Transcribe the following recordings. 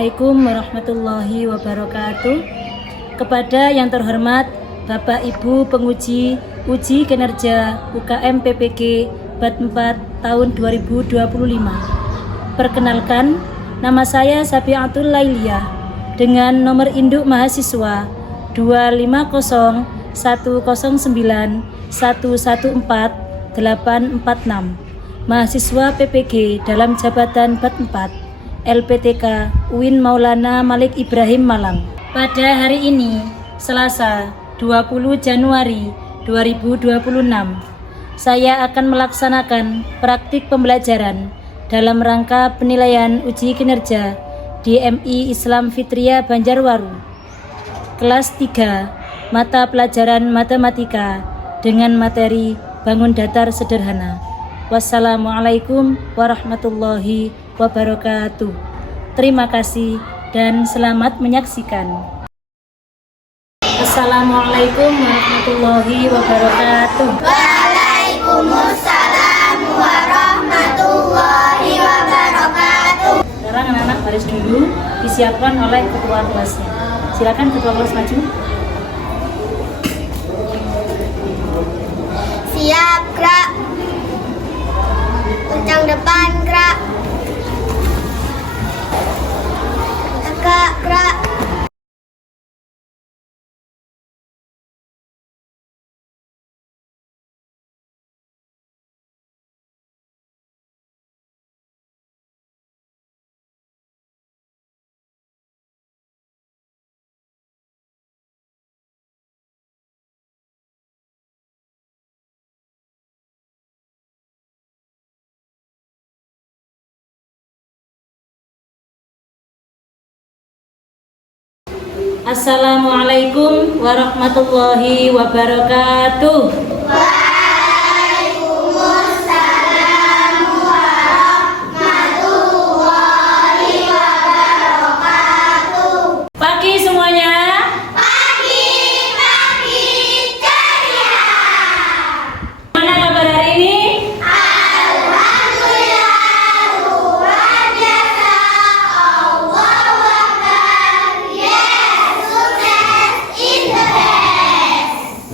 Assalamualaikum warahmatullahi wabarakatuh. Kepada yang terhormat Bapak Ibu penguji uji kinerja UKM PPG BAT 4 tahun 2025. Perkenalkan, nama saya Sabiatul Lailiyah dengan nomor induk mahasiswa 2509109114846, mahasiswa PPG dalam jabatan BAT 4 LPTK UIN Maulana Malik Ibrahim Malang. Pada hari ini, Selasa 20 Januari 2026, saya akan melaksanakan praktik pembelajaran dalam rangka penilaian uji kinerja di MI Islam Fitriyah Banjarwaru. Kelas 3, mata pelajaran matematika dengan materi bangun datar sederhana. Wassalamualaikum warahmatullahi wabarakatuh. Terima kasih dan selamat menyaksikan. Assalamualaikum warahmatullahi wabarakatuh. Waalaikumsalam warahmatullahi wabarakatuh. Sekarang anak-anak baris dulu, disiapkan oleh ketua kelasnya. Silakan ketua kelas maju. Siap, gerak. Kencang depan, gerak. Tegak, gerak. Assalamualaikum warahmatullahi wabarakatuh. Waalaikumsalam warahmatullahi wabarakatuh. Pagi semuanya. Pagi ceria. Mana kabar hari ini? Alhamdulillah, luar biasa. Allahu Akbar. Yes, sukses in the best.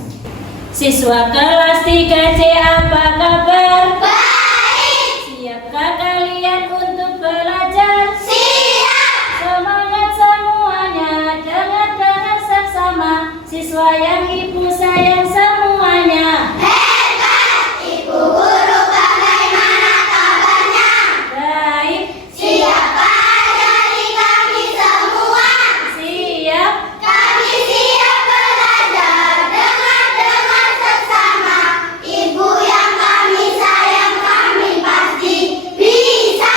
Siswa kelas 3C, apa kabar? Baik, Siapkah kalian untuk belajar? siap. Semangat semuanya, dengar seksama, siswa yang ibu sayang semuanya. Hebat, Ibu Guru, bagaimana kabarnya? Baik, Siapa dari kami semua? siap. Kami siap belajar, dengar seksama. Ibu yang kami sayang, kami pasti bisa.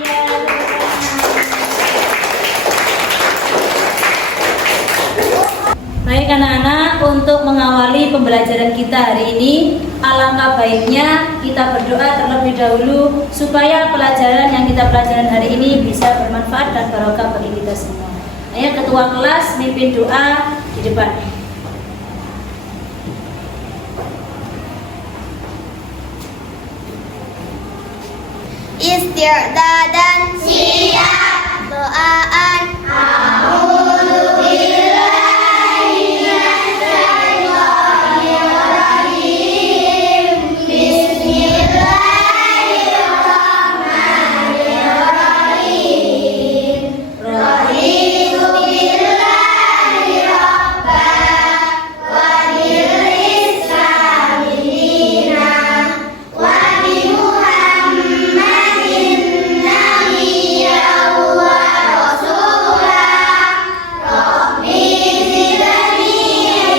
Iya. Baik anak-anak, untuk mengawali pembelajaran kita hari ini, alangkah baiknya kita berdoa terlebih dahulu supaya pelajaran yang kita pelajaran hari ini bisa bermanfaat dan barokah bagi kita semua. Ayo ketua kelas mimpin doa di depan. Isti'dadan, siap. Doaan, a'udzubillahi minasyaitonirrajim. Bismillahirrahmanirrahim. Raditu billahi rabban wa bil islami dinan wa bi Muhammadin nabiyyan wa rasulah. Rabbi zidni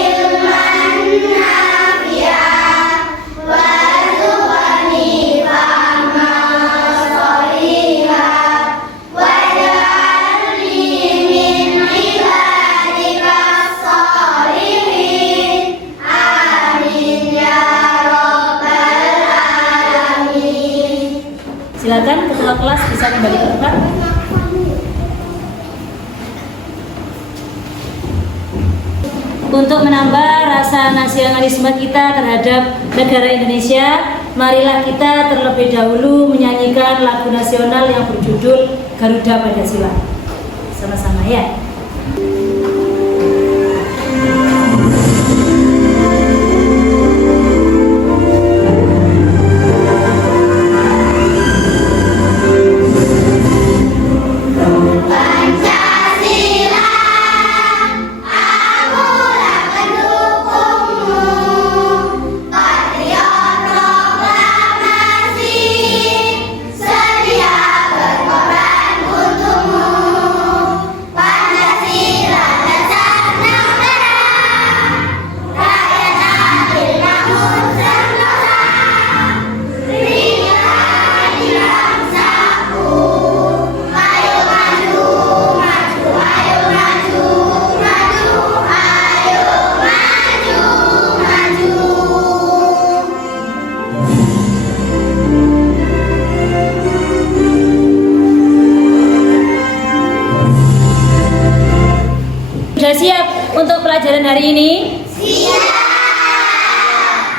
ilman nafi'an warzuqni fahman shalihan waj'alni min ibadika shalihin. Amin ya rabbal alamin. Silakan ketua kelas bisa kembali ke tempat. Untuk menambah rasa nasionalisme kita terhadap negara Indonesia, marilah kita terlebih dahulu menyanyikan lagu nasional yang berjudul Garuda Pancasila. sama-sama ya. Pancasila, akulah pendukungmu, patriot proklamasi, sedia berkorban untukmu. Pancasila dasar negara, rakyat adil makmur sentosa, berikan hilang sapu. Ayo maju, maju, ayo maju, maju, ayo maju, maju. Sudah siap untuk pelajaran hari ini? Siap.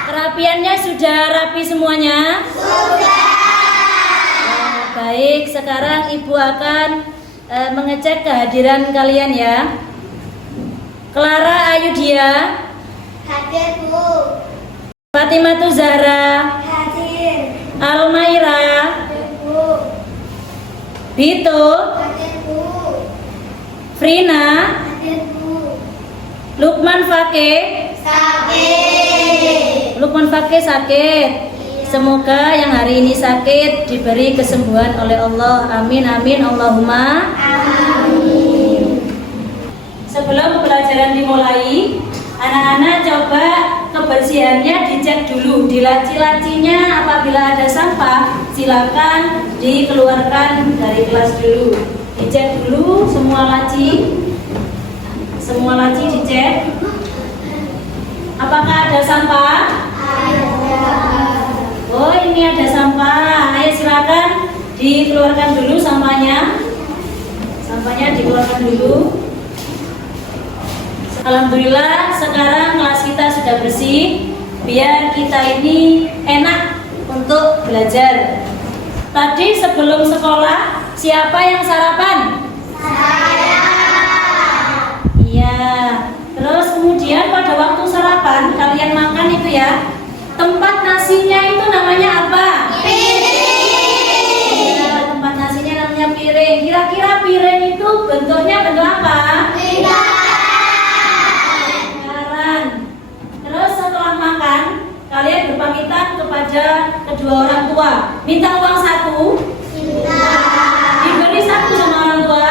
Kerapiannya sudah rapi semuanya? Sudah. Baik, sekarang Ibu akan mengecek kehadiran kalian ya. Clara Ayudia, Hadir, Bu. Fatimatu Zahra, Hadir. Almaira, Hadir, Bu. Bito, Hadir, Bu. Frina, Hadir, Bu. Lukman Fakih. Sakit. Lukman Fakih sakit. Semoga yang hari ini sakit diberi kesembuhan oleh Allah. Amin amin Allahumma. Amin. Sebelum pelajaran dimulai, anak-anak coba kebersihannya dicek dulu. Di laci-lacinya apabila ada sampah, silakan dikeluarkan dari kelas dulu. Dicek dulu semua laci. Semua laci dicek. Apakah ada sampah? Oh, ini ada sampah. Ayo silakan dikeluarkan dulu sampahnya. Sampahnya dikeluarkan dulu. Alhamdulillah sekarang kelas kita sudah bersih. Biar kita ini enak untuk belajar. Tadi sebelum sekolah siapa yang sarapan? Saya. Iya. Terus kemudian pada waktu sarapan kalian makan itu ya, tempat nasinya itu namanya apa? Piring. Ya, tempat nasinya namanya piring. Kira-kira piring itu bentuknya bentuk apa? Lingkaran. Terus setelah makan, kalian berpamitan kepada kedua orang tua. Minta uang saku. Diberi saku sama orang tua.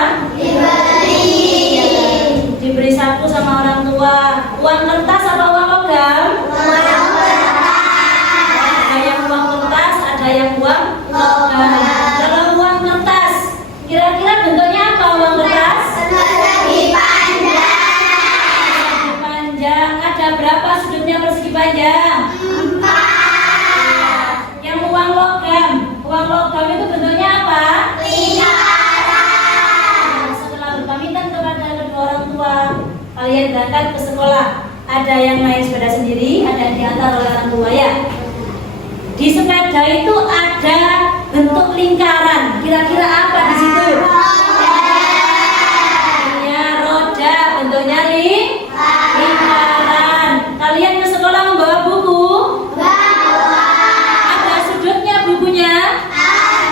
Diberi saku sama orang tua. Uang kertas atau uang logam? Ada yang uang kertas, ada yang uang logam. Kalau uang kertas, kira-kira bentuknya apa uang kertas? Panjang. Ada berapa sudutnya persegi panjang? Yang uang logam itu bentuknya apa? Setelah berpamitan kepada kedua orang tua, kalian berangkat ke sekolah. Ada yang naik sepeda sendiri, ada yang diantar oleh orang tua ya. Di sepeda itu ada bentuk lingkaran. Kira-kira apa di situ? Ya, roda. Bentuknya lingkaran. Kalian ke sekolah membawa buku? Ada sudutnya bukunya?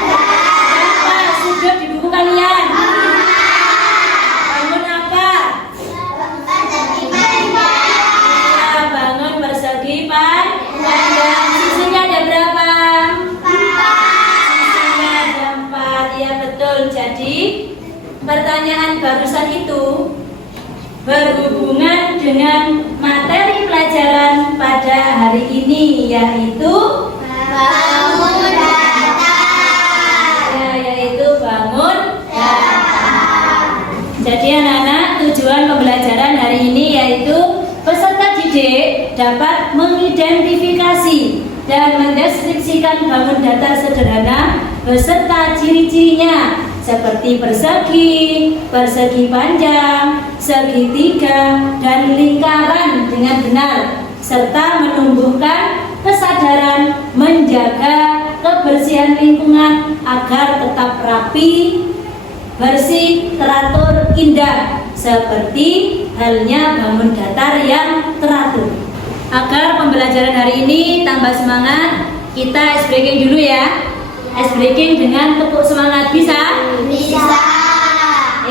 Berapa sudut di buku kalian? Bangun apa? Ya, bangun persegi panjang. Sisinya ada berapa? Sisinya ada 4. Ya betul. Jadi pertanyaan barusan itu berhubungan dengan materi pelajaran pada hari ini, yaitu Bangun datang. yaitu bangun datang. Jadi anak-anak, tujuan pembelajaran hari ini yaitu peserta didik dapat mengidentifikasi dan mendeskripsikan bangun datar sederhana beserta ciri-cirinya seperti persegi, persegi panjang, segitiga, dan lingkaran dengan benar, serta menumbuhkan kesadaran menjaga kebersihan lingkungan agar tetap rapi, bersih, teratur, indah, seperti halnya bangun datar yang teratur. Agar pembelajaran hari ini tambah semangat, kita ice breaking dulu ya. Ice breaking dengan tepuk semangat, bisa? Bisa.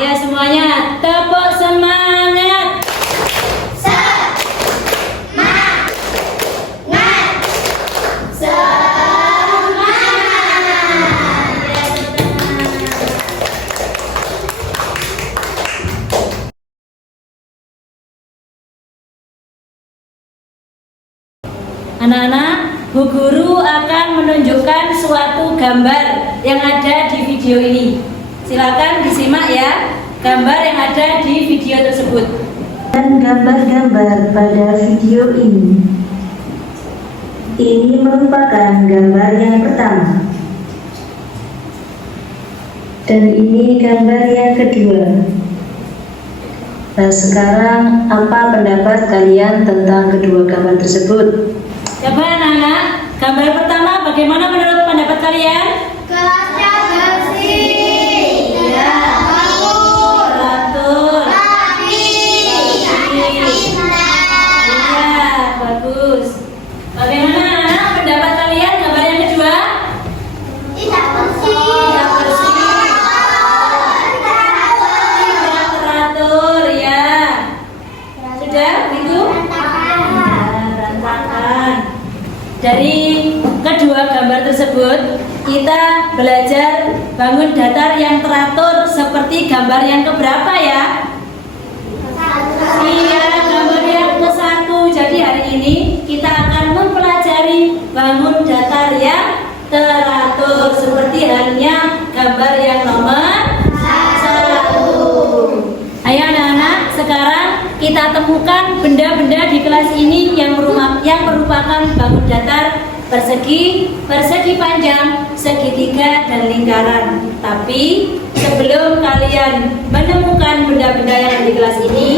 Ya semuanya, tepuk semangat. Anak-anak, Bu Guru akan menunjukkan suatu gambar yang ada di video ini. Silakan disimak ya, gambar yang ada di video tersebut. Dan gambar-gambar pada video ini. Ini merupakan gambar yang pertama. Dan ini gambar yang kedua. Nah, sekarang apa pendapat kalian tentang kedua gambar tersebut? Coba anak-anak, gambar pertama bagaimana menurut pendapat kalian? Kelasnya bersih. Ya. Bagus. Teratur. Rapi. Indah. Iya, bagus. Bagaimana anak pendapat kalian gambar yang kedua? Tidak bersih. Tidak bersih. Tidak teratur, ya. Sudah itu? Berantakan. Dari kedua gambar tersebut, kita belajar bangun datar yang teratur seperti gambar yang keberapa ya? Iya, gambar yang ke-1. Jadi hari ini kita akan mempelajari bangun datar yang teratur seperti halnya gambar yang nomor 1. Ayo anak-anak, sekarang kita temukan benda-benda di kelas ini yang merupakan bangun datar persegi, persegi panjang, segitiga, dan lingkaran. Tapi sebelum kalian menemukan benda-benda yang ada di kelas ini,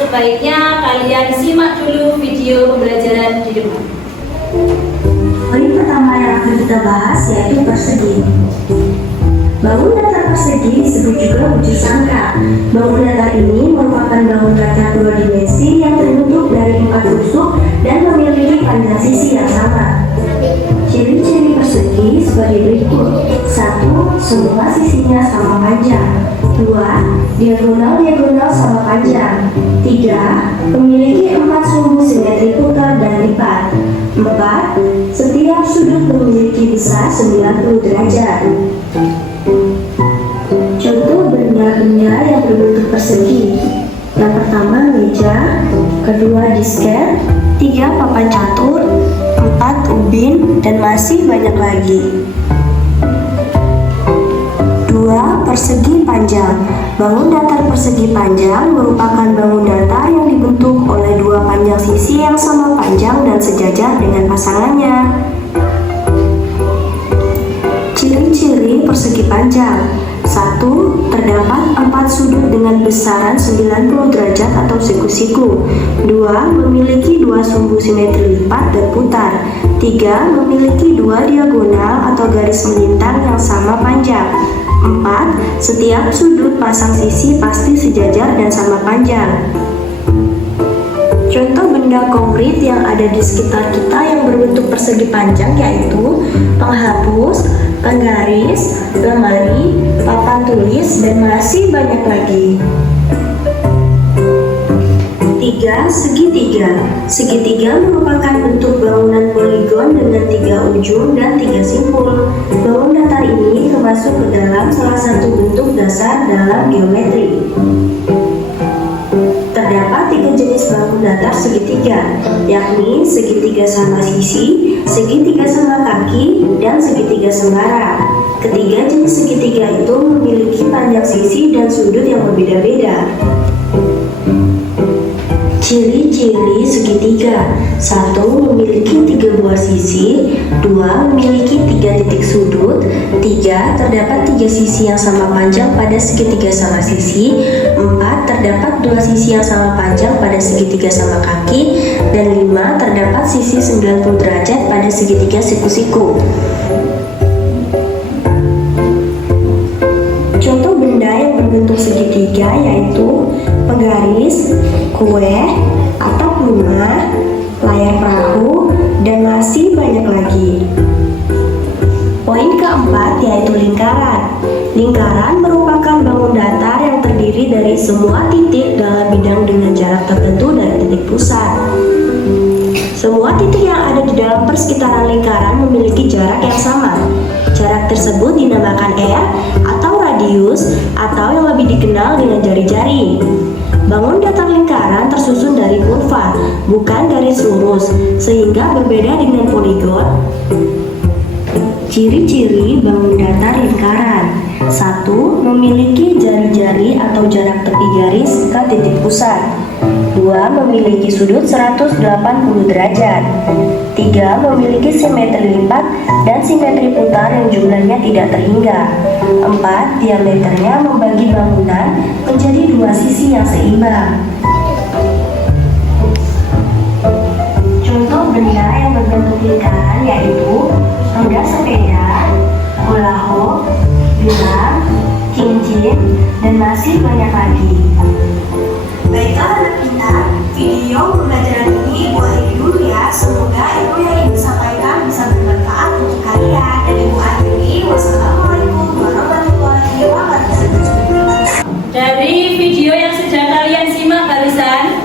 sebaiknya kalian simak dulu video pembelajaran di depan. Poin pertama yang akan kita bahas yaitu persegi. Bangun datar persegi disebut juga bujur sangka. Bangun datar ini merupakan bangun datar dua dimensi yang terbentuk dari 4 tusuk dan memiliki panjang sisi yang sama. Ciri-ciri persegi sebagai berikut. 1. Semua sisinya sama panjang. 2. Diagonal-diagonal sama panjang. 3. Memiliki 4 sumbu simetri putar dan lipat. 4. Setiap sudut memiliki besar 90 derajat. Contoh benda-benda yang berbentuk persegi. Yang pertama meja, kedua disket, 3 papan catur, 4 ubin, dan masih banyak lagi. 2. Persegi panjang. Bangun datar persegi panjang merupakan bangun datar yang dibentuk oleh 2 panjang sisi yang sama panjang dan sejajar dengan pasangannya. Ciri-ciri persegi panjang. 1. Terdapat 4 sudut dengan besaran 90 derajat atau siku-siku. 2. Memiliki 2 sumbu simetri lipat dan putar. 3. Memiliki 2 diagonal atau garis melintang yang sama panjang. 4. Setiap sudut pasang sisi pasti sejajar dan sama panjang. Contoh benda konkret yang ada di sekitar kita yang berbentuk persegi panjang yaitu penghapus, penggaris, lemari, papan tulis, dan masih banyak lagi. 3. Segitiga. Segitiga merupakan bentuk bangunan poligon dengan 3 ujung dan 3 simpul. Bangun datar ini termasuk ke dalam salah satu bentuk dasar dalam geometri. Terdapat 3 jenis bangun datar segitiga, yakni segitiga sama sisi, segitiga sama kaki, dan segitiga sembara. Ketiga jenis segitiga itu memiliki panjang sisi dan sudut yang berbeda-beda. Ciri-ciri segitiga. 1. Memiliki 3 buah sisi. 2. Memiliki 3 titik sudut. 3. Terdapat 3 sisi yang sama panjang pada segitiga sama sisi. 4. Terdapat 2 sisi yang sama panjang pada segitiga sama kaki. Dan 5. Terdapat sisi 90 derajat pada segitiga siku-siku. Contoh benda yang ketiga yaitu penggaris, kue, atap rumah, layar perahu, dan masih banyak lagi. Poin keempat yaitu lingkaran. Lingkaran merupakan bangun datar yang terdiri dari semua titik dalam bidang dengan jarak tertentu dari titik pusat. Semua titik yang ada di dalam persekitaran lingkaran memiliki jarak yang sama. Jarak tersebut dinamakan R atau radius atau yang lebih dikenal dengan jari-jari. Bangun datar lingkaran tersusun dari kurva, bukan garis lurus, sehingga berbeda dengan poligon. Ciri-ciri bangun datar lingkaran. 1. Memiliki jari-jari atau jarak tepi garis ke titik pusat. 2. Memiliki sudut 180 derajat. 3. Memiliki simetri lipat dan simetri putar yang jumlahnya tidak terhingga. 4. Diameternya membagi bangunan menjadi dua sisi yang seimbang. Contoh benda yang berbentuk lingkaran yaitu roda sepeda, bola hop, gelang, cincin, dan masih banyak lagi. Baiklah anak pintar, video pembelajaran ini Ibu akhiri dulu ya. Semoga ilmu yang Ibu sampaikan bisa bermanfaat untuk kalian. Dan Ibu akhiri, wassalamualaikum warahmatullahi wabarakatuh. Dari video yang sudah kalian simak barusan,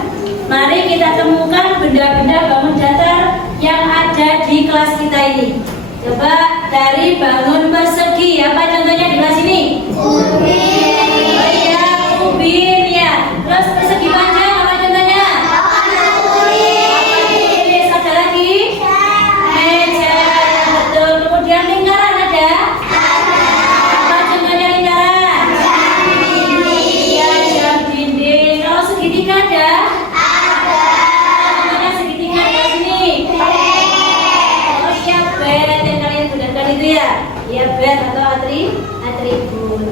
mari kita temukan benda-benda bangun datar yang ada di kelas kita ini. Coba dari bangun persegi, apa contohnya di kelas ini? Ubin. Oh iya, ubin ya. Terus persegi panjang, apa contohnya? Oke, ada lagi? Meja, betul. Kemudian lingkaran ada? Apa contohnya lingkaran? Iya, jam dinding. Kalau segitiga ada? Contohnya segitiga di sini. Oh iya, bed yang kalian gunakan itu ya? Iya, bed atau atribut.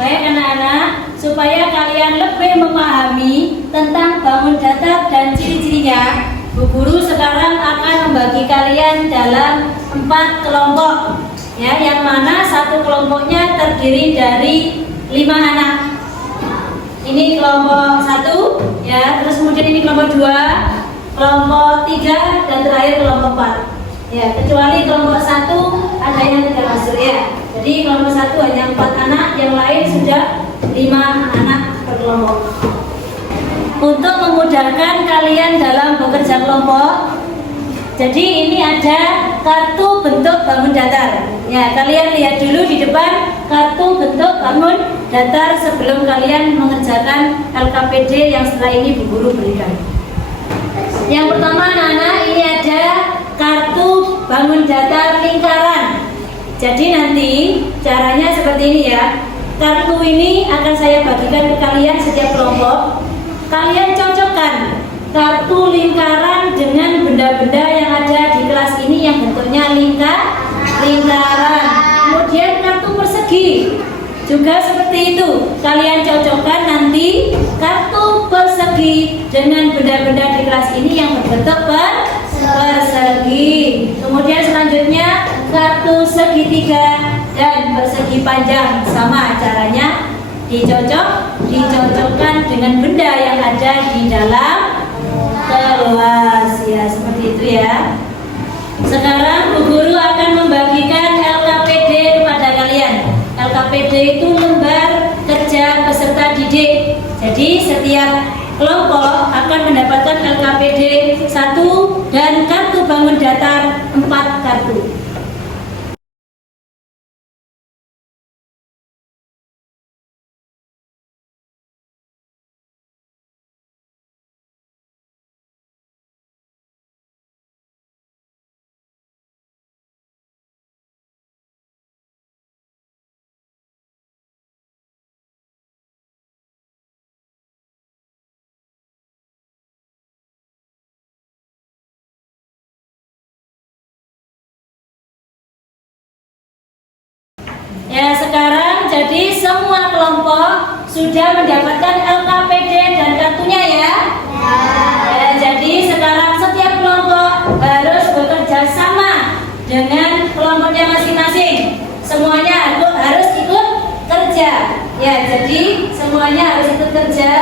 Baik anak-anak, supaya kalian lebih memahami tentang bangun datar dan ciri-cirinya, Bu Guru sekarang akan membagi kalian dalam 4 kelompok, ya, yang mana satu kelompoknya terdiri dari 5 anak. Ini kelompok 1, ya, terus kemudian ini kelompok 2, kelompok 3, dan terakhir kelompok 4. Ya, kecuali kelompok 1 ada yang tidak masuk ya. Jadi kelompok 1 hanya 4 anak, yang lain sudah 5 anak per kelompok. Untuk memudahkan kalian dalam bekerja kelompok, jadi ini ada kartu bentuk bangun datar. Ya, kalian lihat dulu di depan kartu bentuk bangun datar sebelum kalian mengerjakan LKPD yang setelah ini Bu Guru berikan. Yang pertama anak-anak, ini ada kartu bangun datar lingkaran. Jadi nanti caranya seperti ini ya. Kartu ini akan saya bagikan ke kalian setiap kelompok. Kalian cocokkan kartu lingkaran dengan benda-benda yang ada di kelas ini yang bentuknya lingkaran. Kemudian kartu persegi juga seperti itu. Kalian cocokkan nanti kartu persegi dengan benda-benda di kelas ini yang berbentuk persegi. Kemudian selanjutnya kartu segitiga dan persegi panjang, sama caranya dicocokkan dengan benda yang ada di dalam kelas ya, seperti itu ya. Sekarang Bu Guru akan membagikan LKPD kepada kalian. LKPD itu lembar kerja peserta didik. Jadi setiap kelompok akan mendapatkan LKPD 1 dan kartu bangun datar 4 kartu. Ya, sekarang jadi semua kelompok sudah mendapatkan LKPD dan kartunya ya. Ya, jadi sekarang setiap kelompok harus bekerja sama dengan kelompoknya masing-masing. Semuanya harus ikut kerja kerja. Ya, jadi semuanya harus ikut kerja,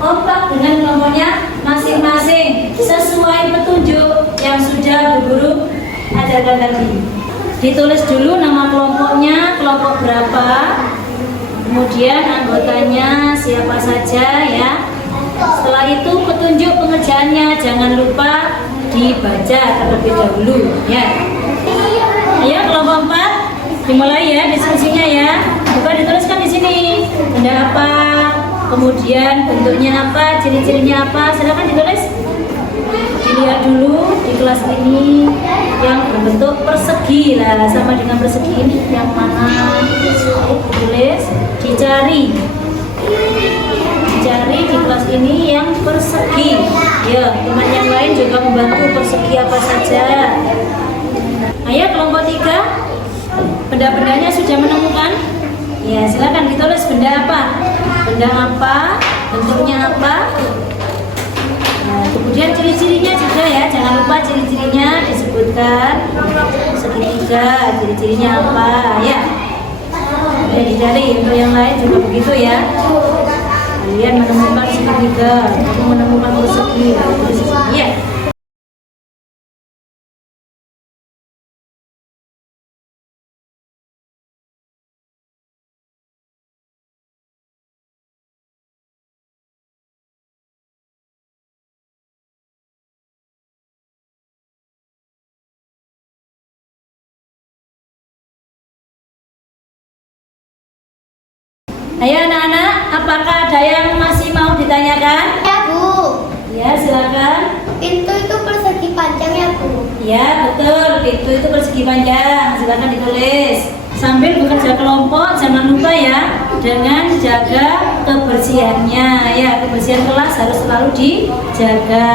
kompak dengan kelompoknya masing-masing sesuai petunjuk yang sudah Bu Guru ajarkan tadi. Ditulis dulu nama kelompoknya, kelompok berapa, kemudian anggotanya siapa saja ya. Setelah itu petunjuk pengerjaannya jangan lupa dibaca terlebih dahulu ya. Ayo kelompok 4 dimulai ya diskusinya ya. Coba dituliskan di sini benda apa, kemudian bentuknya apa, ciri-cirinya apa. Silakan ditulis. Dilihat dulu di kelas ini yang berbentuk persegi lah, sama dengan persegi ini yang mana? Ditulis, dicari di kelas ini yang persegi. Ya, teman yang lain juga membantu persegi apa saja. Ayo kelompok 3. Benda-bendanya sudah menemukan? Ya, silakan ditulis benda apa? Benda apa? Bentuknya apa? Nah, kemudian ciri-cirinya juga ya, jangan lupa ciri-cirinya disebutkan. Segitiga, ciri-cirinya apa? Ya. Ya, dicari. Untuk yang lain juga begitu ya. Kalian menemukan segitiga, kamu menemukan persegi, tulis di sini ya. Ayo anak-anak, apakah ada yang masih mau ditanyakan? Ya Bu, Ya, silakan. pintu itu persegi panjang ya Bu? Ya, betul. Pintu itu persegi panjang. Silakan ditulis. Sambil bekerja kelompok, jangan lupa ya dengan jaga kebersihannya. Ya, kebersihan kelas harus selalu dijaga.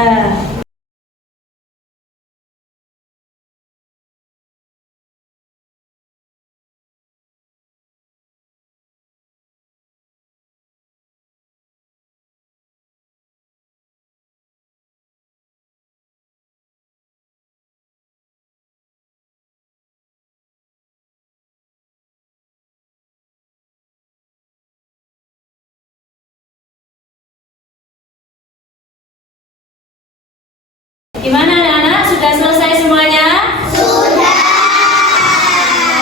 Gimana anak-anak? Sudah selesai semuanya? Sudah.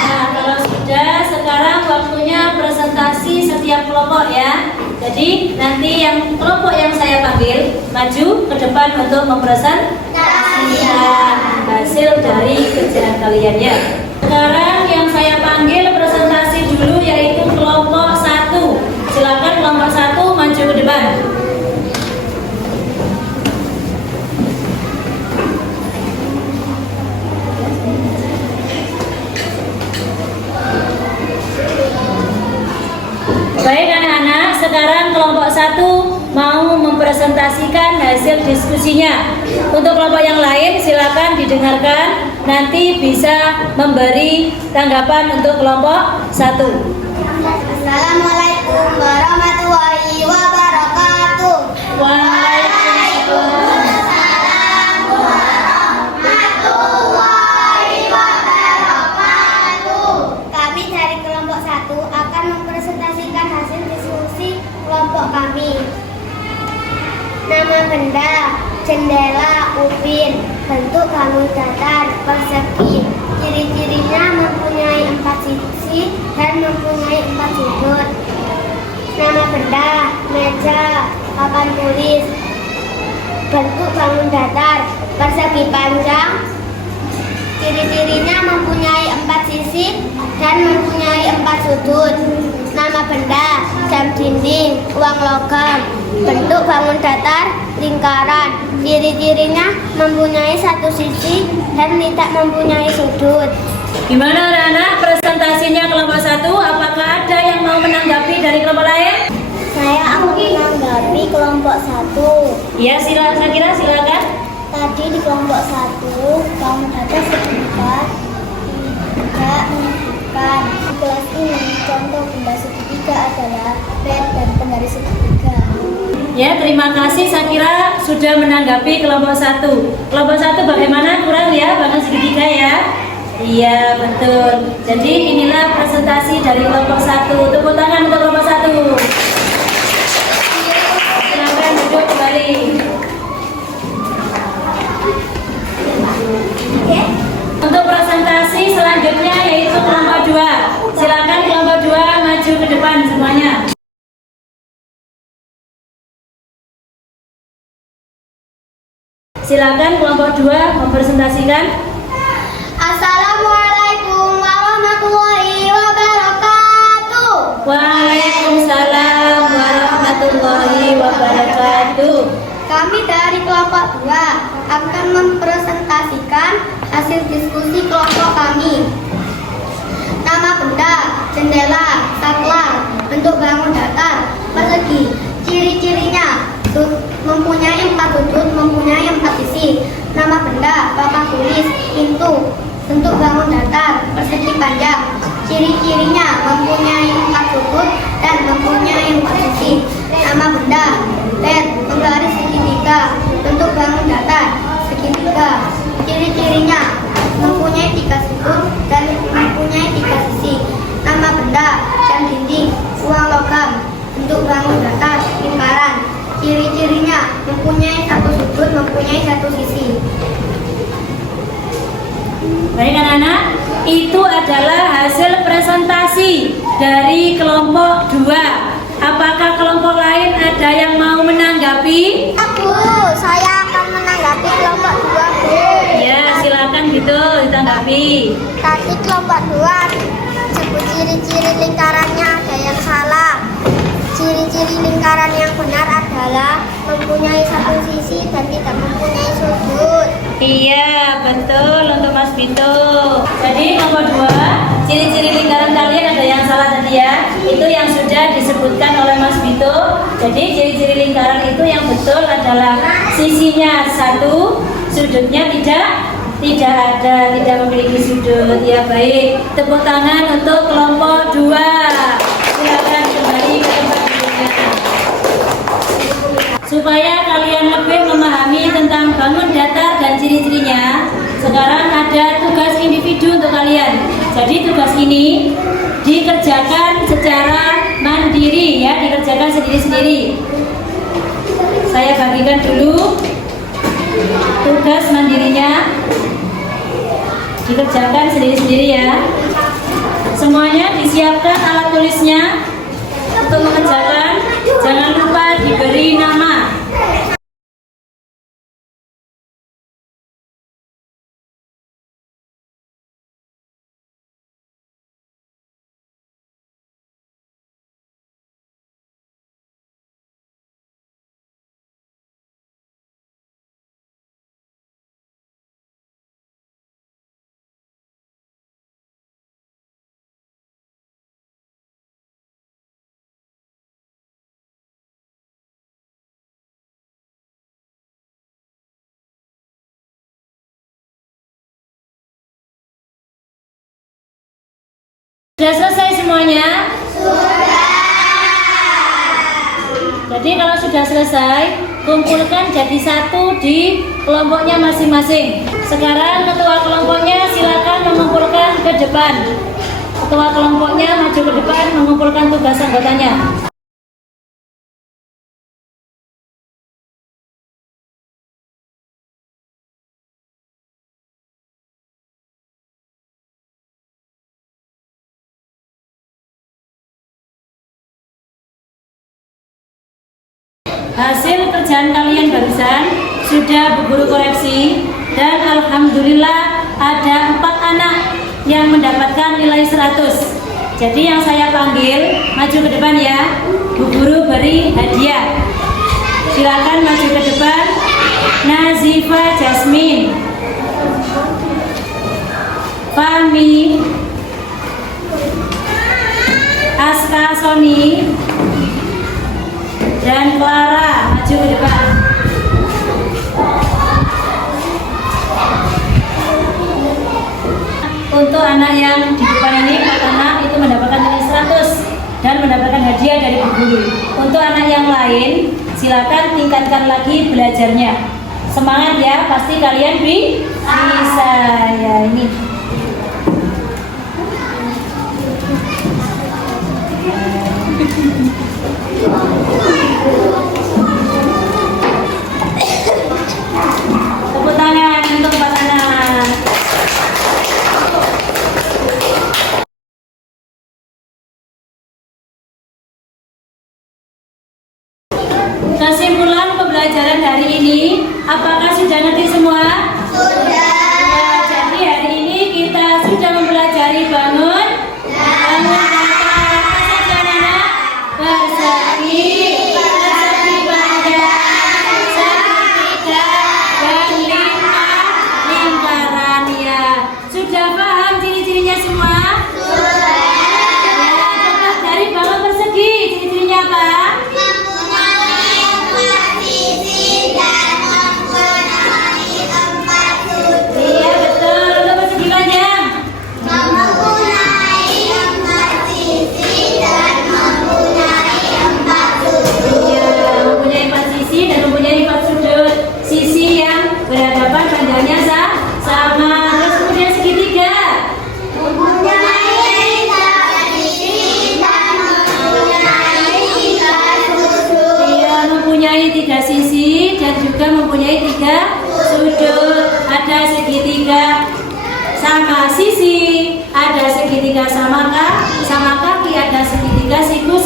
Nah, kalau sudah, sekarang waktunya presentasi setiap kelompok ya. Jadi nanti yang kelompok yang saya panggil maju ke depan untuk mempresentasikan hasil dari kerjaan kalian ya. Sekarang yang saya panggil presentasi dulu yaitu kelompok 1. Silakan kelompok 1 maju ke depan. Baik anak-anak, sekarang kelompok 1 mau mempresentasikan hasil diskusinya. Untuk kelompok yang lain silakan didengarkan, nanti bisa memberi tanggapan untuk kelompok 1. Assalamualaikum warahmatullahi wabarakatuh. Waalaikumsalam. Kami dari kelompok 1 akan mempresentasikan hasil diskusi kelompok kami. Nama benda, jendela, ubin, bentuk bangun datar, persegi. Ciri-cirinya mempunyai 4 sisi dan mempunyai 4 sudut. Nama benda, meja, papan tulis. Bentuk bangun datar, persegi panjang. Ciri-cirinya mempunyai 4 sisi dan mempunyai 4 sudut. Nama benda, jam dinding, uang logam. Bentuk bangun datar, lingkaran. Ciri-cirinya mempunyai 1 sisi dan tidak mempunyai sudut. Gimana anak-anak presentasinya kelompok 1? Apakah ada yang mau menanggapi dari kelompok lain? Saya akan menanggapi kelompok 1. Ya, silakan. Tadi di kelompok 1, bangun datar segitiga tidak menentukan. Di kelas ini, contoh benda segitiga adalah pen dan penggaris segitiga. Ya, terima kasih. Saya kira sudah menanggapi kelompok 1. Kelompok 1 bagaimana? Kurang ya, bahkan segitiga ya. Iya, betul. Jadi inilah presentasi dari kelompok 1. Tepuk tangan untuk kelompok 1. Silakan duduk kembali. Untuk presentasi selanjutnya yaitu kelompok 2. Silakan kelompok 2 maju ke depan semuanya. Silakan kelompok 2 mempresentasikan. Assalamualaikum warahmatullahi wabarakatuh. Waalaikumsalam warahmatullahi wabarakatuh. Kami dari kelompok 2 akan mempresentasikan hasil diskusi kelompok kami. Nama benda, jendela, saklar, bentuk bangun datar, persegi, ciri-cirinya, mempunyai 4 sudut, mempunyai 4 sisi. Nama benda, papan tulis, pintu, bentuk bangun datar, persegi panjang, ciri-cirinya, mempunyai 4 sudut dan mempunyai 4 sisi. Nama benda, led, penggaris segitiga, bentuk bangun datar, segitiga, ciri-cirinya, mempunyai 3 sudut dan mempunyai 3 sisi. Nama benda, jam dinding, uang logam, bentuk bangun datar, lingkaran, ciri-cirinya, mempunyai 1 sudut, mempunyai 1 sisi. Baik anak-anak, itu adalah hasil presentasi dari kelompok 2. Apakah kelompok lain ada yang mau menanggapi? Bu, saya akan menanggapi kelompok 2, Bu. Ya, silakan gitu ditanggapi. Tadi kelompok 2 sebut ciri-ciri lingkarannya ada yang salah. Ciri-ciri lingkaran yang benar adalah mempunyai 1 sisi dan tidak mempunyai sudut. Iya, betul untuk Mas Bito. Jadi kelompok 2, ciri-ciri lingkaran kalian ada yang salah tadi ya. Itu yang sudah disebutkan oleh Mas Bito. Jadi ciri-ciri lingkaran itu yang betul adalah sisinya 1, sudutnya tidak ada, tidak memiliki sudut. Ya baik, tepuk tangan untuk kelompok 2. Silakan kembali ke tempat duduknya. Supaya kalian lebih memahami tentang bangun datar dan ciri-cirinya, sekarang ada tugas individu untuk kalian. Jadi tugas ini dikerjakan secara mandiri ya, dikerjakan sendiri-sendiri. Saya bagikan dulu tugas mandirinya, dikerjakan sendiri-sendiri ya. Semuanya disiapkan alat tulisnya untuk mengerjakan. Jangan lupa diberi nama. Sudah selesai semuanya? Sudah. Jadi kalau sudah selesai, kumpulkan jadi 1 di kelompoknya masing-masing. Sekarang ketua kelompoknya silakan mengumpulkan ke depan. Ketua kelompoknya maju ke depan mengumpulkan tugas anggotanya. Hasil kerjaan kalian barusan sudah Bu Guru koreksi dan alhamdulillah ada 4 anak yang mendapatkan nilai 100. Jadi yang saya panggil maju ke depan ya. Bu Guru beri hadiah. Silakan maju ke depan. Nazifa Jasmine, Fahmi, Aska Soni, dan Clara, maju ke depan. Untuk anak yang di depan ini, 4 anak itu mendapatkan nilai 100 dan mendapatkan hadiah dari Bu Guru. Untuk anak yang lain, silakan tingkatkan lagi belajarnya. Semangat ya, pasti kalian bisa ya ini. sisi, ada segitiga sama kaki, ada segitiga siku.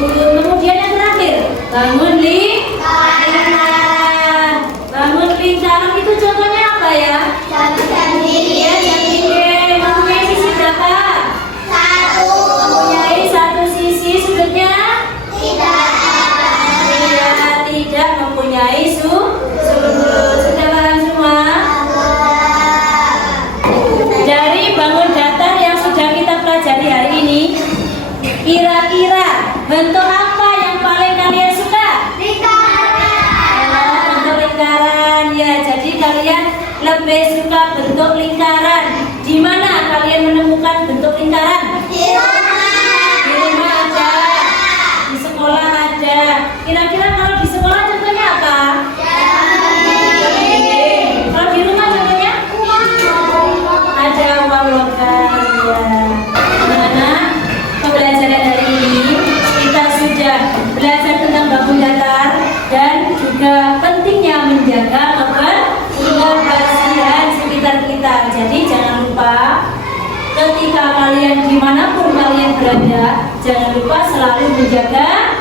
Kemudian yang terakhir, bangun lingkaran. Bangun lingkaran itu contohnya apa ya? Ya, cantik. Mempunyai sisi berapa? Mempunyai satu sisi, sudutnya tidak mempunyai sudut. Sudah paham semua? Dari bangun datar yang sudah kita pelajari hari ini, kira-kira bentuk apa yang paling kalian suka? Bentuk lingkaran ya. Jadi kalian lebih suka bentuk lingkaran. Di mana kalian menemukan bentuk lingkaran? Di rumah ada, di sekolah ada. Kira-kira kalau di sekolah contohnya apa? Kalau di rumah contohnya? Ada uang logam ya. Mana pembelajaran hari ini kita sudah belajar tentang bangun datar dan juga pentingnya menjaga kebersihan sekitar kita. Jadi jangan lupa ketika kalian dimanapun kalian berada, jangan lupa selalu menjaga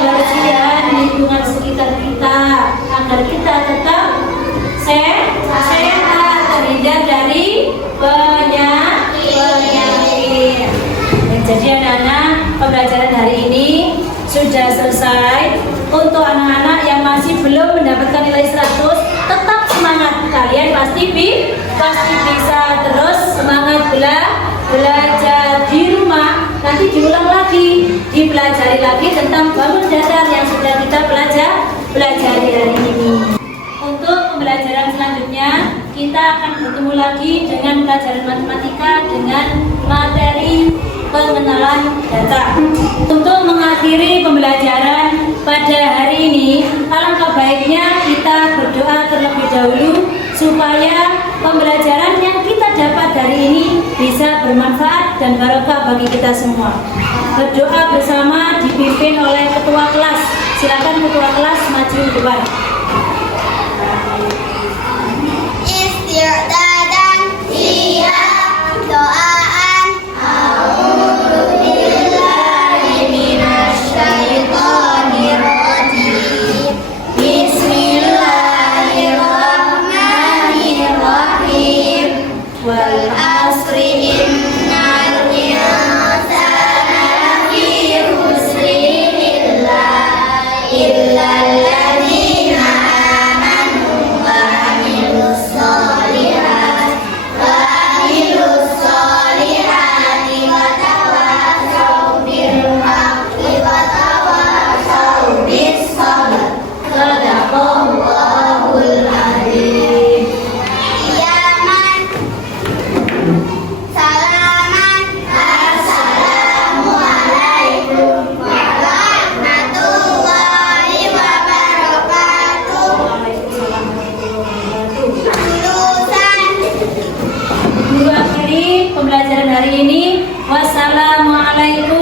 kebersihan lingkungan sekitar kita agar kita tetap sehat, terhindar dari penyakit. Jadi anak-anak, pembelajaran hari ini sudah selesai. Untuk anak-anak yang masih belum mendapatkan nilai 100, tetap semangat. Kalian pasti bisa terus semangat belajar di rumah. Nanti diulang lagi, dipelajari lagi tentang bangun datar yang sudah kita pelajari hari ini. Untuk pembelajaran selanjutnya, kita akan bertemu lagi dengan pelajaran matematika dengan materi pengenalan data. Untuk mengakhiri pembelajaran pada hari ini, alangkah baiknya kita berdoa terlebih dahulu supaya pembelajaran yang kita dapat hari ini bisa bermanfaat dan barokah bagi kita semua. Berdoa bersama dipimpin oleh ketua kelas. Silakan ketua kelas maju ke depan. Isti'dadan iya doaan a'udzubillahi minasyaitonirrajim. Bismillahirrahmanirrahim. Wal asri innal insana lafi khusrin illa alladzina amanu wa amilus solihati wa tawasaw bil haqqi wa tawasaw bis sabr. Sadaqallahul adzim. Yaman salaman assalamualaikum warahmatullahi wabarakatuh. Lulusan Guru akhiri pembelajaran hari ini. Wassalamualaikum